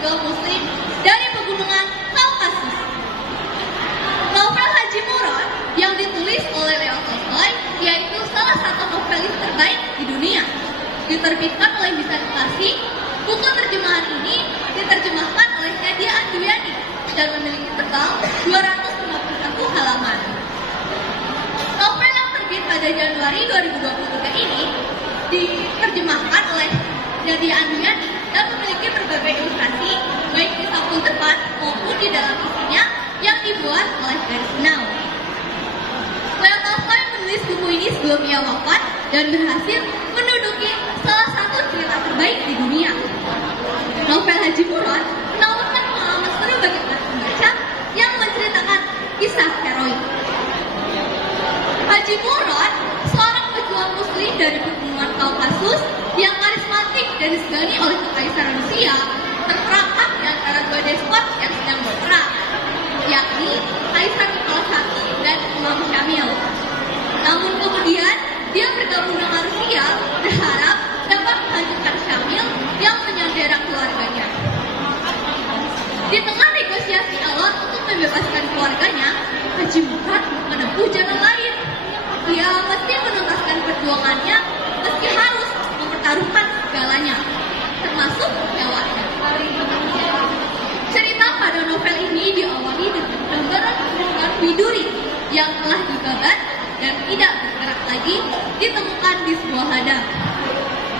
berjuang muslim dari pegunungan Kaukasus. Novel Haji Murad yang ditulis oleh Leo Tolstoy yaitu salah satu novelis terbaik di dunia. Diterbitkan oleh Bisa Literasi, buku terjemahan ini diterjemahkan oleh Nadia Andriani dan memiliki tebal 251 halaman. Novel yang terbit pada Januari 2023 ini diterjemahkan oleh Nadia Andriani dan memiliki berbagai ilustrasi baik di sampul depan maupun di dalam isinya yang dibuat oleh Garis Now. Leo Tolstoy menulis buku ini sebelum ia wafat dan berhasil menduduki salah satu cerita terbaik di dunia. Novel Haji Murad menawarkan pengalaman seru bagi para pembaca yang menceritakan kisah heroik. Haji Murad, seorang pejuang muslim dari pegunungan Kaukasus yang karismatik dan disegani oleh kekaisaran Rusia, terperangkap di antara dua despot yang sedang berperang, yakni Kaisar Nicholas I dan Imam Syamil. Namun kemudian dia bergabung dengan Rusia berharap dapat menghancurkan Syamil yang menyandera keluarganya. Di tengah negosiasi alot untuk membebaskan keluarganya, Haji Murad menempuh jalan lain. Ia mesti menuntaskan perjuangannya meski harus mempertaruhkan segalanya, termasuk nyawanya. Cerita pada novel ini diawali dengan gambaran kehidupan Widuri yang telah dibabat dan tidak bergerak lagi ditemukan di sebuah ladang.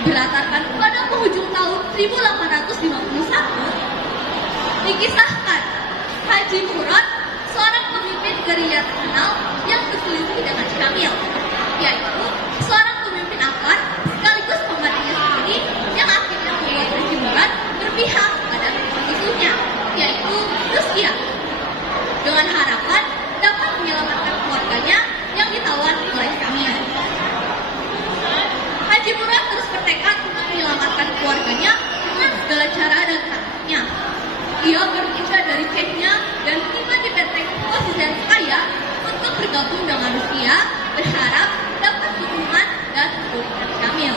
Berlatarkan pada penghujung tahun 1851, dikisahkan Haji Murad, seorang pemimpin gerilya terkenal yang berselisih dengan Syamil, yaitu seorang pemimpin akar sekaligus pembantunya sendiri yang akhirnya membuat Haji Murad berpihak pada musuhnya, yaitu Rusia, dengan harapan dapat menyelamatkan keluarganya yang ditawan oleh Syamil. Haji Murad terus bertekad untuk menyelamatkan keluarganya dengan segala cara dan taktiknya. Ia berpindah dari Chechnya dan tiba di benteng Kozizenskaya untuk bergabung dengan Rusia, berharap dapat dukungan dan kedudukan Syamil.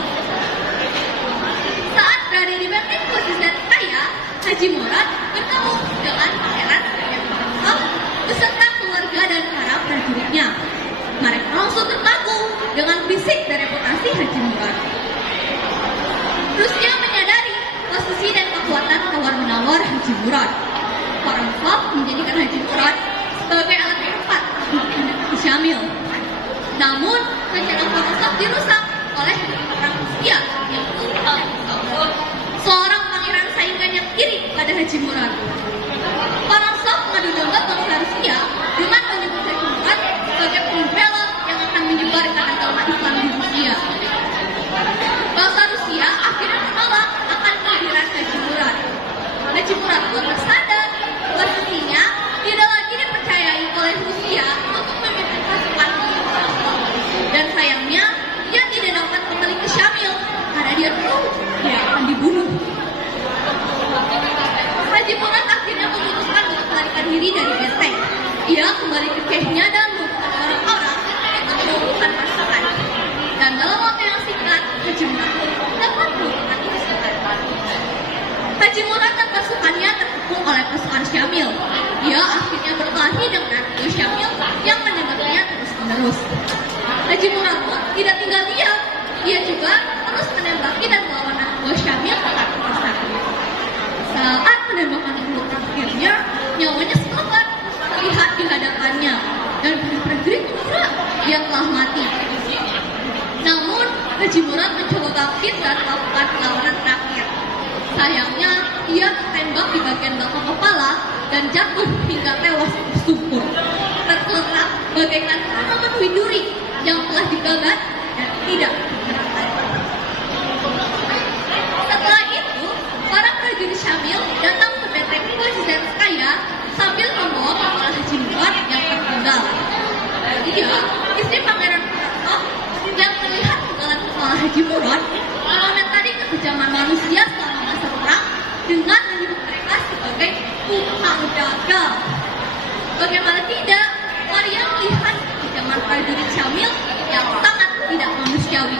Saat berada di benteng Kozizenskaya, Haji Murad bertemu dengan Pangeran Karamazov beserta keluarga dan para prajuritnya. Mereka langsung terkagum dengan fisik dan reputasi Haji Murad. Rusia menyadari posisi dan kekuatan tawar-menawar Haji Murad. Karamazov menjadikan Haji Murad sebagai alat keempat untuk mendekati Syamil. Namun, rencana Karamazov dirusak oleh orang Rusia, yaitu Karamazov, seorang pangeran saingan yang iri pada Haji Murad. Karamazov mengadu domba bangsa Rusia dengan menyebut Haji Murad sebagai pembelot yang akan menyebarkan agama Islam di Rusia. Bangsa Rusia akhirnya menolak akan kehadiran Haji Murad. Haji Murad pun tersadar posisinya tidak lagi dipercayai oleh Rusia untuk memimpin pasukan dan sayangnya dia tidak dapat kembali ke Syamil karena dia tahu dia akan dibunuh. Haji Murad akhirnya memutuskan untuk melarikan diri dari benteng. Ia kembali ke Chechnya dan mengumpulkan orang-orang untuk mengumpulkan pasukan. Dan dalam waktu yang singkat, Haji Murad dapat mengumpulkan pasukan. Haji Murad dan pasukannya terkepung oleh pasukan Syamil. Ia akhirnya berkelahi dengan Argo Syamil yang menembaknya terus-menerus. Haji Murad pun tidak tinggal diam. Ia juga terus menembaki dan melawan Argo Syamil satu-satu. Saat penembakan itu akhirnya nyawanya selamat terlihat di hadapannya dan para prajurit mengira dia telah mati. Namun Haji Murad mencoba bangkit dan melakukan perlawanan terakhir. Sayangnya ia tertembak di bagian belakang kepala dan jatuh hingga tewas tersungkur, tergeletak bagaikan tanaman widuri yang telah dibabat dan tidak bergerak lagi. Setelah itu, para prajurit Syamil datang ke benteng Kozizenskaya sambil membawa kepala Haji Murad yang tertinggal. Dia, istri Pangeran Karamazov, yang melihat penggalan kepala Haji Murad, mengomentari kekejaman manusia selama masa perang dengan menyebut mereka sebagai tukang dagang. Bagaimana tidak, Maria melihat kekejaman prajurit Syamil yang sangat tidak manusiawi.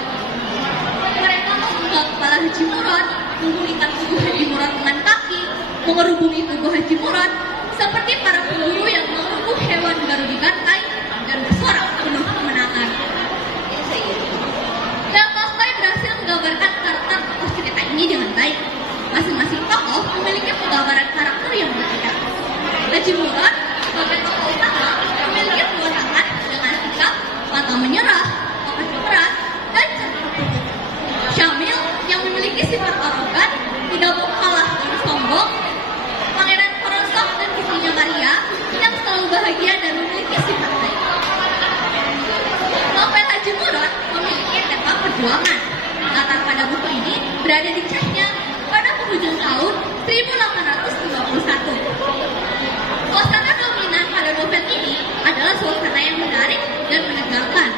Mereka memenggal kepala Haji Murad menggulingkan tubuh Haji Murad dengan kaki, mengerubungi tubuh Haji Murad, seperti para pemburu yang mengerubung hewan baru dibantai dan bersorak penuh kemenangan. Dan Tolstoy berhasil menggambarkan karakter tokoh cerita ini dengan baik. Masing-masing tokoh memiliki penggambaran karakter yang berbeda. Haji Murad sebagai tokoh utama memiliki kewenangan dengan sikap pantang menyerah, pekerja keras, dan cermat tubuh. Syamil yang memiliki sifat arogan, tidak mau kalah dan sombong. Pangeran Korosov dan istrinya Maria yang selalu bahagia dan memiliki sifat baik. Novel Haji Murad memiliki tema perjuangan. Latar pada buku ini berada di Chechnya pada penghujung tahun 1851. Suasana dominan pada novel ini adalah suasana yang menarik dan menegangkan.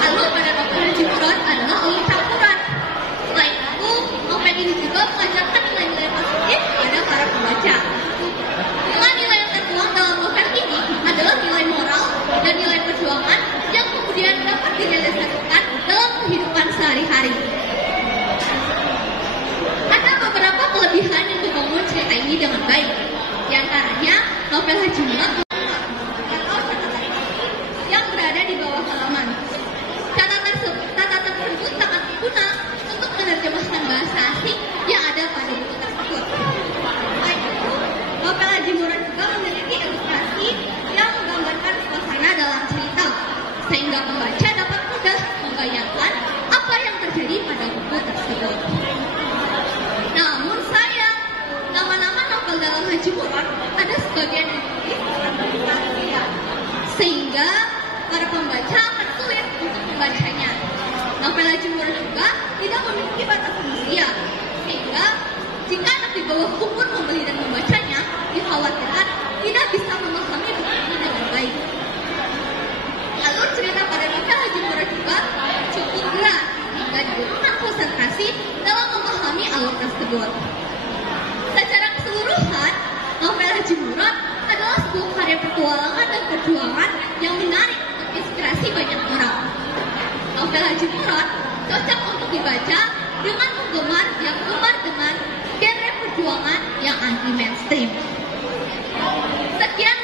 Lalu pada novel Haji Murad adalah alur campuran. Selain itu, novel ini juga mengajarkan nilai-nilai positif pada para pembaca. Nilai-nilai yang tertuang dalam novel ini adalah nilai moral dan nilai perjuangan yang kemudian dapat direalisasikan dalam kehidupan sehari-hari. Ada beberapa kelebihan yang membangun cerita ini dengan baik. Di antaranya, novel Haji Murad atau catatan yang berada di bawah halaman. Catatan tersebut sangat berguna untuk menerjemahkan bahasa asing yang ada pada buku tersebut. Selain itu, novel Haji Murad juga memiliki ilustrasi yang menggambarkan suasana dalam cerita, sehingga pembaca dapat mudah membayangkan apa yang terjadi pada buku tersebut. Namun sayang, nama-nama novel dalam Haji Murad ada sebagian yang ditulis dalam bahasa Rusia, sehingga para pembaca akan sulit untuk membacanya. Novel Haji Murad juga tidak memiliki batasan usia, sehingga jika anak di bawah umur membeli dan membacanya, dikhawatirkan tidak bisa memahami buku ini dengan baik. Alur cerita pada novel Haji Murad juga cukup berat, hingga dibutuhkan konsentrasi dalam memahami alur tersebut. Secara keseluruhan, novel Haji Murad adalah sebuah karya petualangan dan perjuangan yang menarik untuk inspirasi banyak orang. Novel Haji Murad cocok untuk dibaca dengan penggemar yang gemar dengan genre perjuangan yang anti mainstream. Sekian